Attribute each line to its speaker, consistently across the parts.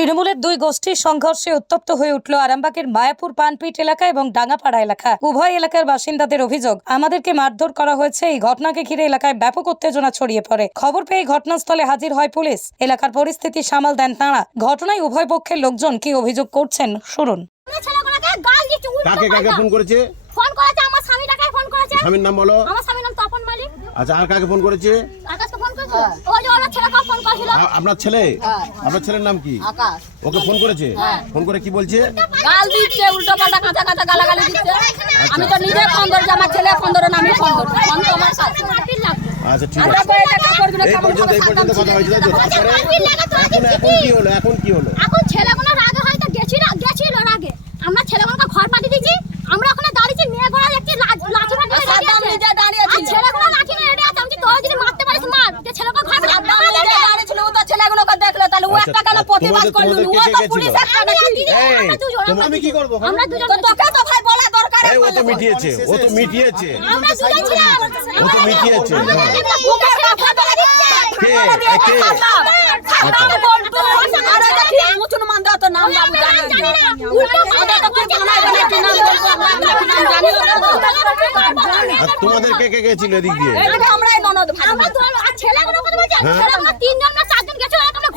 Speaker 1: তৃণমূলের দুই গোষ্ঠীর সংঘর্ষে উত্তপ্ত হয়ে উঠল আরামবাগের মায়াপুর পানপিট এলাকা এবং ডাঙ্গাপাড়া এলাকা। উভয় এলাকার বাসিন্দাদের অভিযোগ আমাদেরকে মারধর করা হয়েছে এই ঘটনাকে ঘিরে এলাকায় ব্যাপক উত্তেজনা ছড়িয়ে পড়ে। খবর পেয়ে ঘটনাস্থলে হাজির হয় পুলিশ। এলাকার পরিস্থিতি সামাল দেন তাঁরা। ঘটনায় উভয় পক্ষের লোকজন কি অভিযোগ করছেন শুনুন।
Speaker 2: কাকে কাকে ফোন করেছে?
Speaker 3: ফোন করেছে আমার স্বামীটাকে ফোন করেছে?
Speaker 2: স্বামীর নাম বলো।
Speaker 3: আমার স্বামীর নাম তপন মালিক।
Speaker 2: আচ্ছা আর কাকে ফোন করেছে?
Speaker 3: আকাশকে ফোন করেছে? ওই
Speaker 2: আপনার ছেলে? আপনার ছেলের নাম কি? ওকে ফোন করেছে? ফোন করে কি বলছে?
Speaker 4: গাল দিচ্ছে উল্টো পাল্টা কাঁচা কাঁচা গালাগালি দিচ্ছে। আমি তো নিজে ফোন ধরছি আমার ছেলে ফোন ধরে আমি ফোন ধরছি। ফোন তো আমার কাছে।
Speaker 3: মারপিট লাগবে
Speaker 2: আচ্ছা ঠিক আছে
Speaker 4: এটা কাপড়গুলো
Speaker 2: এই পর্যন্ত
Speaker 4: করে
Speaker 2: এই পর্যন্ত কথা হয়েছিল। এখন এখন কি হলো? এখন কি হলো?
Speaker 3: এখন ছেলেগুলো রাগে হয়তো গেছিল গেছিল রাগে আমরা ছেলেগুলোকে ঘর পাঠিয়ে দিয়েছি আমরা ওখানে দাঁড়িয়েছি মেয়ে ঘোড়া দেখছি লা- লাঠি ফাটি
Speaker 4: আর সাদ্দাম নিজে দাঁড়িয়ে
Speaker 3: আর
Speaker 4: ছিল।
Speaker 3: ছেলেগুলো লাঠি নিয়ে রেডি আছে আমি তোর যদি মারতে পারিস মার যে ছেলেকে ঘর পাঠিয়ে
Speaker 4: সাদ্দাম নিজে দাঁড়িয়ে ছিল, ও তো ছেলেগুলোকে দেখল, তাহলে ও
Speaker 2: আচ্ছা,
Speaker 4: একটা
Speaker 2: তোমাদের-
Speaker 4: করল? ও
Speaker 2: কে কে
Speaker 4: তো
Speaker 2: গেছিল?
Speaker 4: পুলিশ একটা
Speaker 3: আমরা
Speaker 4: নাকি?
Speaker 3: দিদি,
Speaker 2: এই,
Speaker 3: আমরা দুজন,
Speaker 2: তোমার-
Speaker 3: আমরা
Speaker 2: আমি কি
Speaker 3: দুজন। আমরা দুজন
Speaker 4: তোকে তো ভাই বলা দরকার
Speaker 2: ও তো মিটিয়েছে ও তো মিটিয়েছে
Speaker 3: আমরা দুজন ছিলাম
Speaker 2: ও তো মিটিয়েছে
Speaker 3: আমরা
Speaker 2: হ্যাঁ।
Speaker 3: একটা বুকে ছিল ফাটা দিচ্ছে
Speaker 2: কে কে
Speaker 4: সাদ্দাম, সাদ্দাম আর এটা কি মুসলমান দেওয়া তো নাম বাবু জানি না। ওটা তো কি বানায় বানায় কি নাম বলব, আমরা কি নাম জানিও না
Speaker 2: তোমাদের কে কে গেছিল এদিক দিয়ে
Speaker 4: এইদিকে ননদ ভাই
Speaker 3: আমরা তো আর ছেলেগুলো কথা বলছি
Speaker 2: হ্যাঁ।
Speaker 3: ছেলেগুলো তিনজন না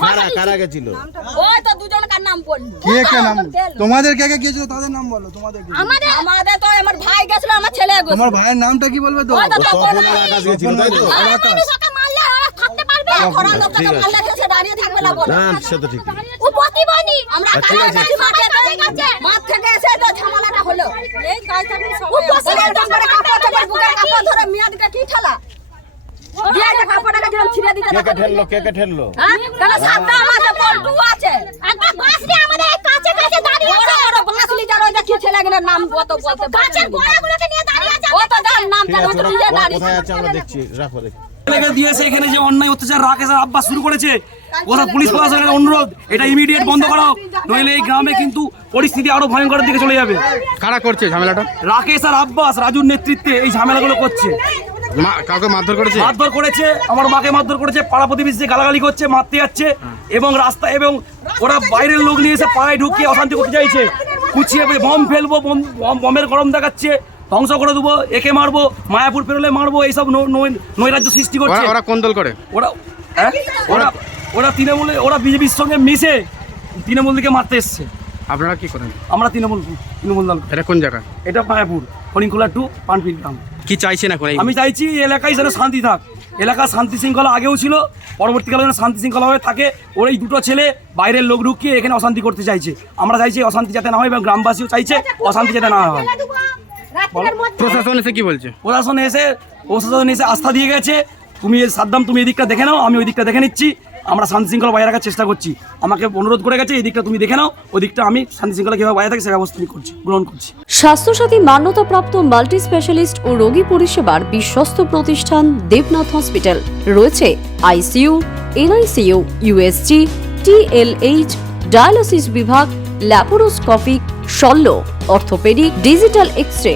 Speaker 2: কারা কারা গেছিল?
Speaker 4: ওই তো দুজনকার নাম বলল
Speaker 5: কে কে নাম। তোমাদের কে কে গিয়েছিল? তাদের নাম বলো তোমাদের?
Speaker 3: আমাদের
Speaker 4: আমাদের তো আমার ভাই গেছিল আমার ছেলে গেছিল।
Speaker 5: তোমার ভাইয়ের নামটা কি বলবে তো?
Speaker 2: তখন আকাশ গেছিল তাই তো?
Speaker 5: আকাশ।
Speaker 3: প্রতিবাদী আমরা
Speaker 2: আচ্ছা,
Speaker 4: ঝামেলাটা হলো। এই কাজ থাকলে
Speaker 3: ও প্রতিবাদী
Speaker 4: একদম করে কাপড় চোপড় বুকের কাপড় ধরে মেয়াদকে কি ঠেলা দিয়ে যে কাপড়টাকে যেরকম ছিঁড়ে দিতে
Speaker 2: কে কে ঠেললো? কে কে ঠেললো?
Speaker 4: হ্যাঁ? কেন সাতটা আমাদের পল্টু আছে।
Speaker 3: একটা বাস দিয়ে আমাদের কাছে কাছে দাঁড়িয়ে আছে।
Speaker 4: বড় বাঁশ লিটার ওই দেখি ছেলেগুলোর নাম কত বলতে
Speaker 3: গাছের গোড়াগুলোকে নিয়ে দাঁড়িয়ে আছে।
Speaker 4: ও তো যার নাম
Speaker 2: ঠিক
Speaker 4: তো নিজে দাঁড়িয়ে
Speaker 2: কোথায় আছে। আমরা দেখছি রাখো দেখি।
Speaker 6: লেগে দিয়েছে এখানে যে অন্যায় অত্যাচার রাকেশ আর আব্বাস শুরু করেছে। ওরা পুলিশ প্রশাসনের অনুরোধ এটা ইমিডিয়েট বন্ধ করো নইলে এই গ্রামে কিন্তু পরিস্থিতি আরও ভয়ঙ্করের দিকে চলে যাবে।
Speaker 5: কারা করছে ঝামেলাটা?
Speaker 6: রাকেশ আর আব্বাস রাজুর নেতৃত্বে এই ঝামেলাগুলো করছে।
Speaker 5: কাউকে মারধর করেছে?
Speaker 6: মারধর করেছে আমার মাকে মারধর করেছে পাড়া প্রতিবেশী গালাগালি করছে মারতে যাচ্ছে এবং রাস্তা এবং ওরা বাইরের লোক নিয়ে এসে পাড়ায় ঢুকিয়ে অশান্তি করতে চাইছে। কুচিয়ে বম ফেলব বম- বম- বমের গরম দেখাচ্ছে ধ্বংস করে দেবো একে মারবো মায়াপুর পেরোলে মারবো এইসব নৈরাজ্য সৃষ্টি করছে।
Speaker 5: ওরা কোন দল করে?
Speaker 6: ওরা হ্যাঁ? ওরা ওরা তৃণমূলে ওরা বিজেপির সঙ্গে মিশে তৃণমূল দিকে মারতে এসছে।
Speaker 5: আপনারা কি করেন?
Speaker 6: আমরা তৃণমূল তৃণমূল দল।
Speaker 5: এটা কোন জায়গা?
Speaker 6: এটা মায়াপুর হরিণখোলা টু পানপিল গ্রাম।
Speaker 5: কি চাইছেন এখন
Speaker 6: আমি চাইছি এই এলাকায় যেন শান্তি থাক। এলাকা শান্তি শৃঙ্খলা আগেও ছিল পরবর্তীকালে যেন শান্তি শৃঙ্খলা হয়ে থাকে। ওর এই দুটো ছেলে বাইরের লোক ঢুকিয়ে এখানে অশান্তি করতে চাইছে। আমরা চাইছি অশান্তি যাতে না হয় এবং গ্রামবাসীও চাইছে অশান্তি যাতে না হয়।
Speaker 5: প্রশাসন এসে কি বলছে?
Speaker 6: প্রশাসন এসে প্রশাসন এসে আস্থা দিয়ে গেছে। তুমি এই সাদ্দাম তুমি এই দিকটা দেখে নাও আমি ওই দিকটা দেখে নিচ্ছি। আমরা শান্তি শৃঙ্খলা বজায় রাখার চেষ্টা করছি। আমাকে অনুরোধ করে গেছে, এই দিকটা তুমি দেখে নাও, ওই দিকটা আমি শান্তি শৃঙ্খলা কীভাবে বজায় থাকে সে ব্যবস্থা আমি করছি, গ্রহণ করছি।
Speaker 7: স্বাস্থ্যসাথী মান্যতাপ্রাপ্ত মাল্টি স্পেশালিস্ট ও রোগী পরিষেবার বিশ্বস্ত প্রতিষ্ঠান দেবনাথ হসপিটাল। রয়েছে ICU NICU USG TLH dialysis বিভাগ, ল্যাপারোস্কোপিক, শল্য, অর্থোপেডিক, ডিজিটাল এক্স রে